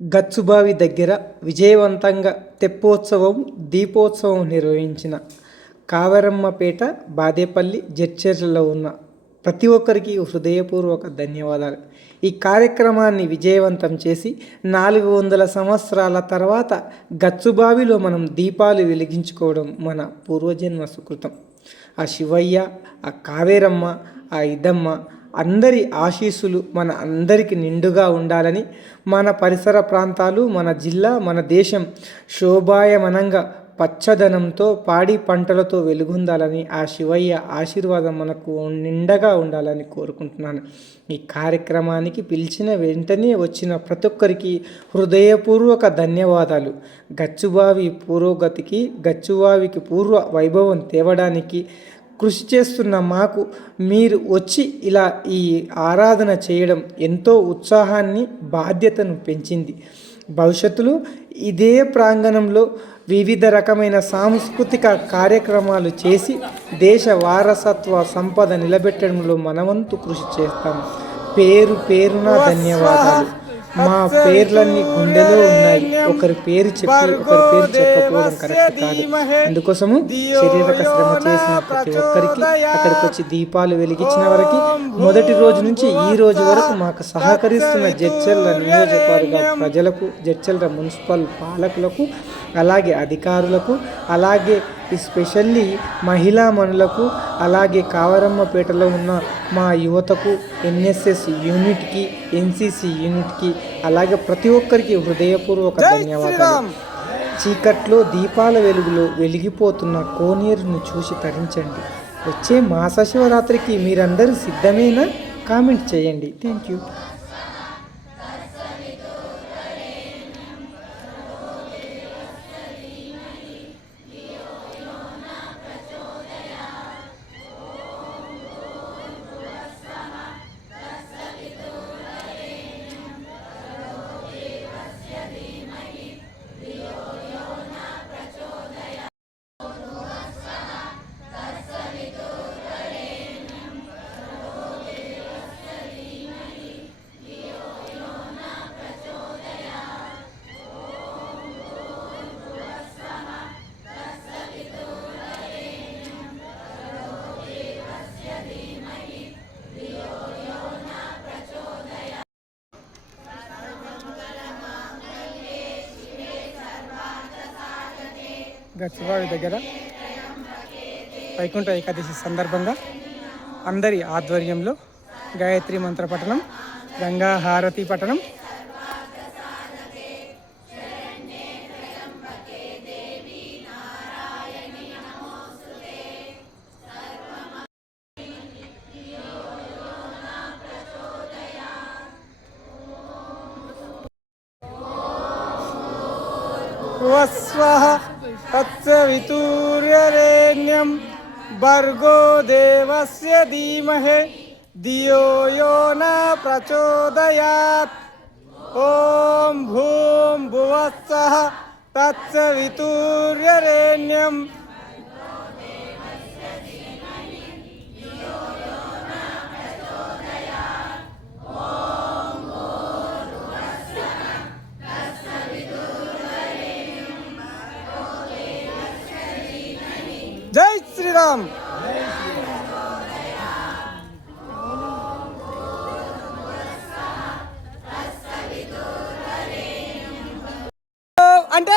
గచ్చుబావి దగ్గర విజయవంతంగా తెప్పోత్సవం, దీపోత్సవం నిర్వహించిన కావరమ్మపేట, బాదేపల్లి, జడ్చర్లలో ఉన్న ప్రతి ఒక్కరికి హృదయపూర్వక ధన్యవాదాలు. ఈ కార్యక్రమాన్ని విజయవంతం చేసి 400 సంవత్సరాల తర్వాత గచ్చుబావిలో మనం దీపాలు వెలిగించుకోవడం మన పూర్వజన్మ సుకృతం. ఆ శివయ్య, ఆ కావేరమ్మ, ఆ ఇదమ్మ అందరి ఆశీస్సులు మన అందరికి నిండుగా ఉండాలని, మన పరిసర ప్రాంతాలు, మన జిల్లా, మన దేశం శోభాయమనంగా పచ్చదనంతో, పాడి పంటలతో వెలుగొందాలని, ఆ శివయ్య ఆశీర్వాదం మనకు నిండగా ఉండాలని కోరుకుంటున్నాను. ఈ కార్యక్రమానికి పిలిచిన వెంటనే వచ్చిన ప్రతి ఒక్కరికి హృదయపూర్వక ధన్యవాదాలు. గచ్చుబావి పురోగతికి, గచ్చుబావికి పూర్వ వైభవం తేవడానికి కృషి చేస్తున్న మాకు మీరు వచ్చి ఇలా ఈ ఆరాధన చేయడం ఎంతో ఉత్సాహాన్ని, బాధ్యతను పెంచింది. భవిష్యత్తులో ఇదే ప్రాంగణంలో వివిధ రకమైన సాంస్కృతిక కార్యక్రమాలు చేసి దేశ వారసత్వ సంపద నిలబెట్టడంలో మనవంతు కృషి చేస్తాము. పేరు పేరున ధన్యవాదాలు. మా పేర్లన్నీ గుండెలో ఉన్నాయి. ఒకరి పేరు చెప్పి ఒకరి పేరు చెప్పకపోవడం కరెక్ట్ కాదు. అందుకోసము శరీరక శ్రమ చేసిన ప్రతి ఒక్కరికి, అక్కడికి వచ్చి దీపాలు వెలిగించిన వారికి, మొదటి రోజు నుంచి ఈ రోజు వరకు మాకు సహకరిస్తున్న జడ్చర్ల నియోజకవర్గ ప్రజలకు, జడ్చర్ల మున్సిపల్ పాలకులకు, అలాగే అధికారులకు, అలాగే ఎస్పెషల్లీ మహిళా మనులకు, అలాగే కావరమ్మపేటలో ఉన్న మా యువతకు, ఎన్ఎస్ఎస్ యూనిట్కి, ఎన్సిసి యూనిట్కి, అలాగే ప్రతి ఒక్కరికి హృదయపూర్వక ధన్యవాదాలు. చీకట్లో దీపాల వెలుగులో వెలిగిపోతున్న కోనేరును చూసి తరించండి. వచ్చే మహాశివరాత్రికి మీరందరూ సిద్ధమేనా? కామెంట్ చేయండి. Thank you. గచ్చుబావి దగ్గర వైకుంఠ ఏకాదశి సందర్భంగా అందరి ఆధ్వర్యంలో గాయత్రి మంత్ర పఠనం, గంగా హారతి పఠనం, వస్వః తత్సవితుర్వరేణ్యం భర్గో దేవస్య ధీమహి ధియో యో న ప్రచోదయాత్. ఓం భూం భువస్సః తత్సవితుర్వరేణ్యం జై శ్రీరామ్. అంటే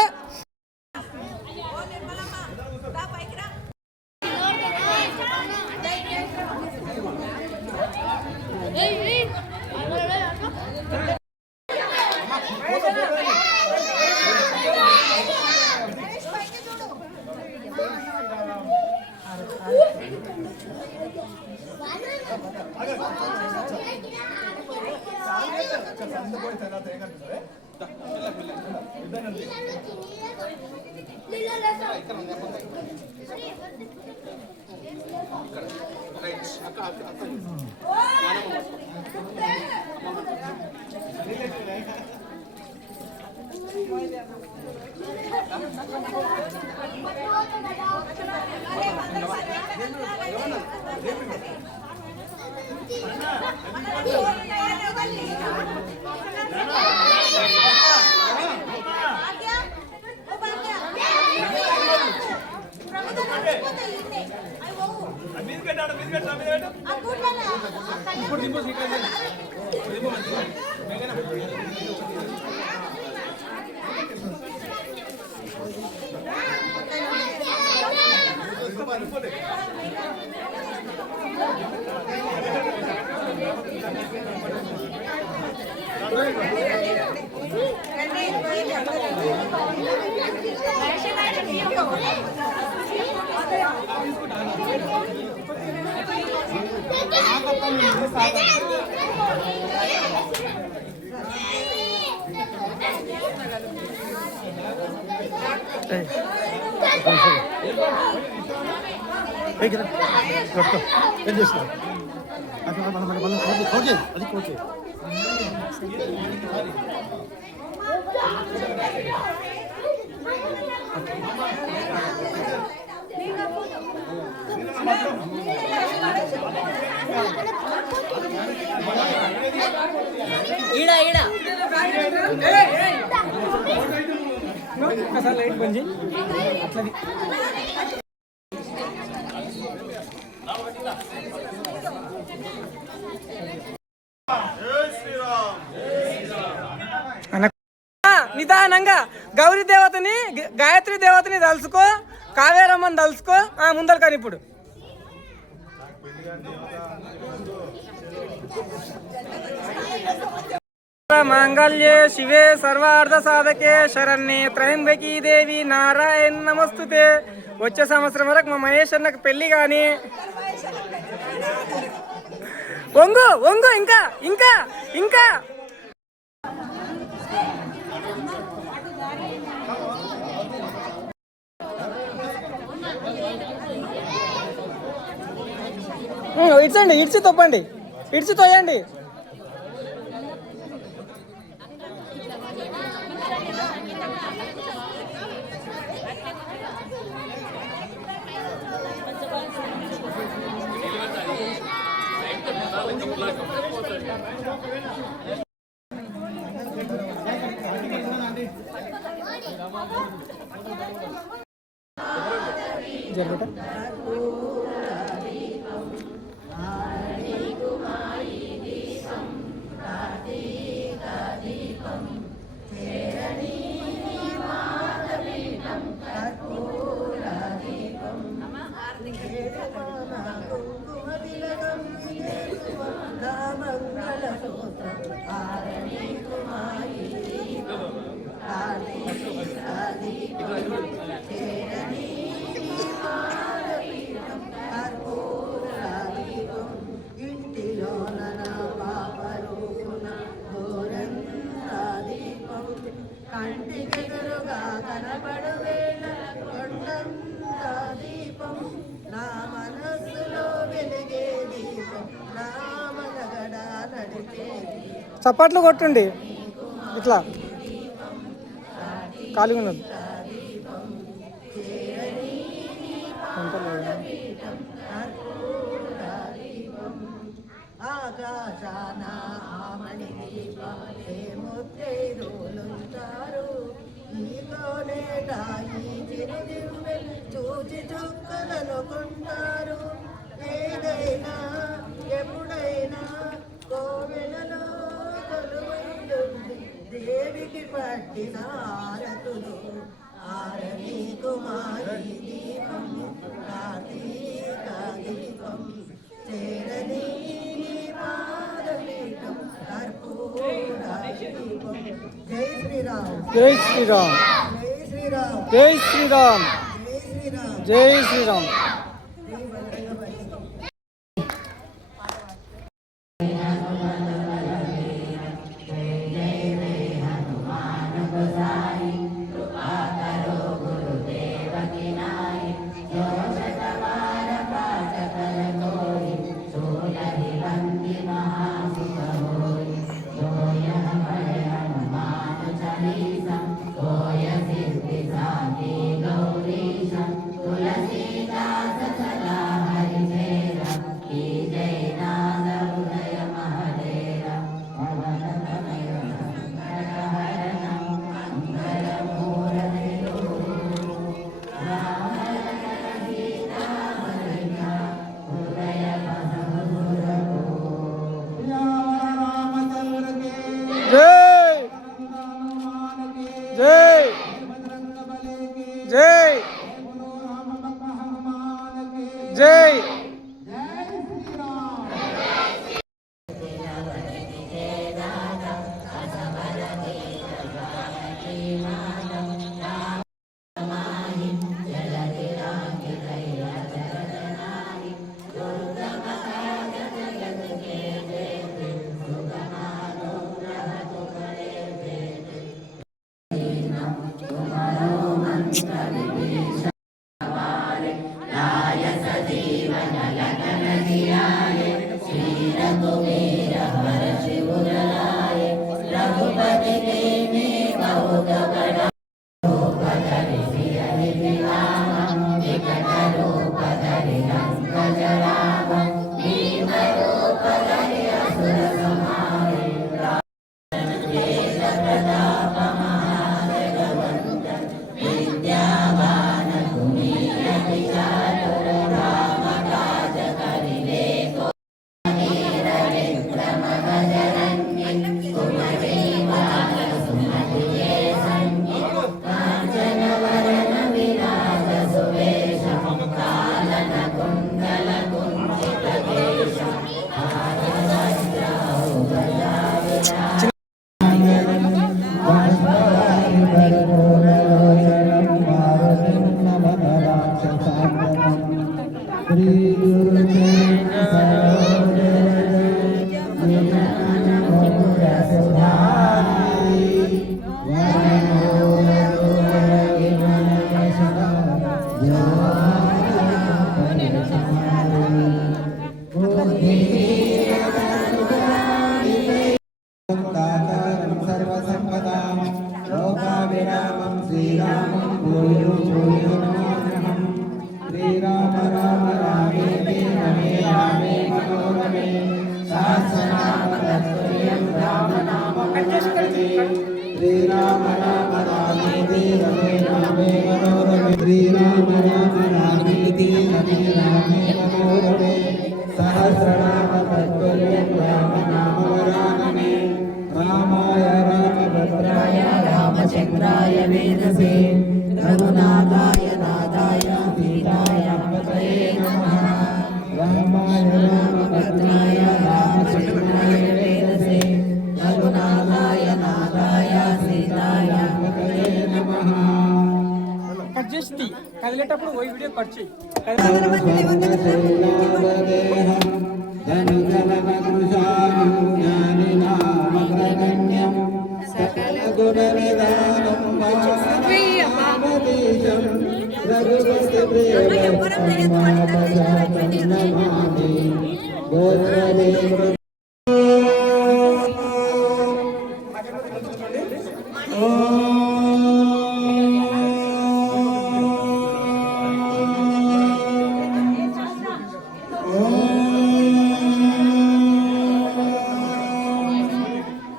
అది కోచే ఈడ ఈడ ఒక్కసారి లైట్ బంద్ అట్లది నిదానంగా గౌరీ దేవతని గాయత్రి దేవతని తలుసుకో, కావేరమ్మని తలుసుకో. ముందరు కానీ ఇప్పుడు మాంగళ్యే శివే సర్వార్థ సాధకే శరణ్యే త్రయంబకీ దేవి నారాయణ నమస్తుతే. వచ్చే సంవత్సరం వరకు మా మహేష్ అన్నకు పెళ్లి కానీ వంగు వంగు ఇంకా ఇంకా ఇంకా ఇడ్చండి, ఇడ్చి తొప్పండి, ఇడ్చి తోయండి. జరుగుతా కంటికెదురుగా కనబడు వేళ కొండంతా దీపం, నా మనస్సులో వెలిగే దీపం, నా మనగడ నడిపే దీపం. చప్పట్లు కొట్టుండి ఇట్లా ఖాళీగా ఉన్నది. ఆకాశాన ఆమణి దీపాలుంటారు, నీతోనేట ఈ చిరుదివ్వెలు చూచి చుక్కలనుకుంటారు. ఏదైనా ఎప్పుడైనా కోవెలలో కొలువైంది దేవికి పట్టిన ఆరతులు, ఆరని కుమారి దీపం, కార్తీక దీపం, చేరని పాదపీఠం, కర్పూర దీపం. జై శ్రీరామ్, జై శ్రీరామ్, జై శ్రీరామ్, జై శ్రీరామ్, జై శ్రీరామ్, జై శ్రీరామ్. జై दातारं सर्वसम्पदां लोकाभिरामं श्रीरामं भूयो भूयो नमाम्यहम् श्रीराम राम रामेति रमे रामे मनोरमे सहस्रनाम तत्तुल्यं राम नाम मनोरमे श्रीराम राम रामेति रमे रामे मनोरमे श्रीराम राम रामेति रमे रामे मनोरमे सहस्रनाम तत्तुल्यं राम नाम वरानने रामाय रामभद्राय रामचन्द्राय वेदसे रघुनाथाय नाथाय सीताय पतये नमः रामाय रामभद्राय रामचन्द्राय वेदसे रघुनाथाय नाथाय सीताय पतये नमः కట్ చేసి కదిలేటప్పుడు పోయి వీడియో కట్ చేయి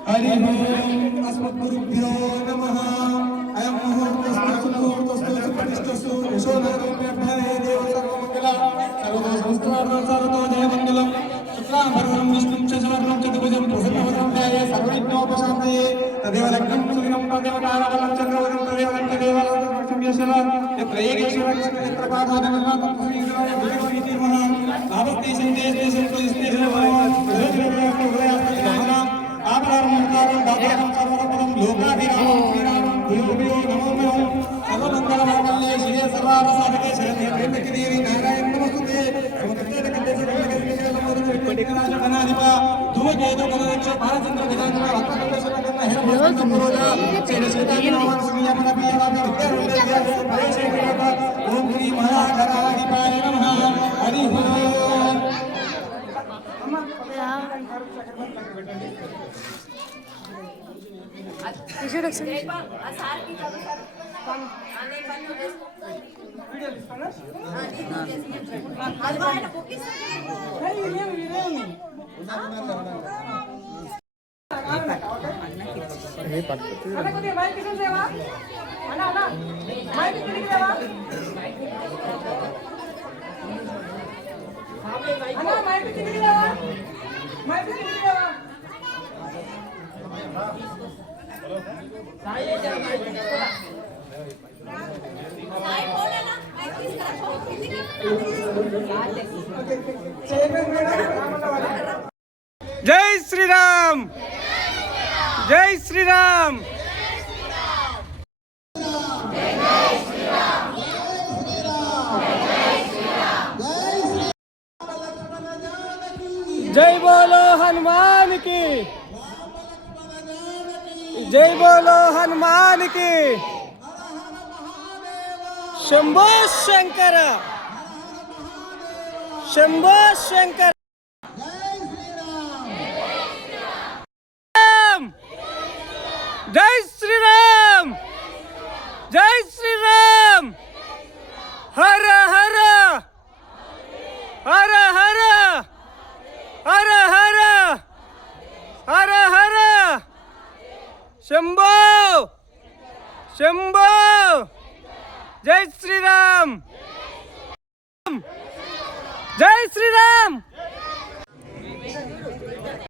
हरि ओम अस्मद्गुरुभ्यो नमः अयं मुहूर्तस्तु मुहूर्तस्तु सुप्रतिष्ठस्तु यशोधर्म्यभ्यये देव सर्वमङ्गलं सर्वतो संस्कृतं सर्वतो जयमङ्गलं शुक्लाम्बरधरं विष्णुं शशिवर्णं चतुर्भुजं प्रसन्नवदनं ध्याये सर्वविघ्नोपशान्तये तदेव लग्नं सुदिनं तदेव ताराबलं चन्द्रवदनं तदेव लग्नदेवं यशः यत्र एकेश्वरं यत्र पादोदनं तत्त्वमीश्वराय भूयोऽपि नमः भावस्तेषं देशेषं प्रदिष्टेषं आधारं दातारं सर्वपदं लोकाभिरामं श्रीरामं भूयो भूयो नमाम्यहम् सर्वमङ्गलमाङ्गल्ये शिवे सर्वार्थसाधके शरण्ये त्र्यम्बके देवी नारायणि नमोस्तुते सर्वकर्तेकर्तेकराजगणाधिप धूमकेतु गणरक्ष बालचन्द्र गजानन भक्तकल्पेश्वर हेरभूषणपुरोजा ओम श्री महागणाधिपाय नमः हरि ओम జై శ్రీరామ్ జై శ్రీరామ్ జై బోలో హనుమాన్ కి జై బోలో హనుమాన్ కి శంభో శంకర శంభో శంకర జై శ్రీరామ్ జై శ్రీరామ్ హర హర హర హర హర హర హర హర శంభో శంభో జై శ్రీరామ్ జై శ్రీరామ్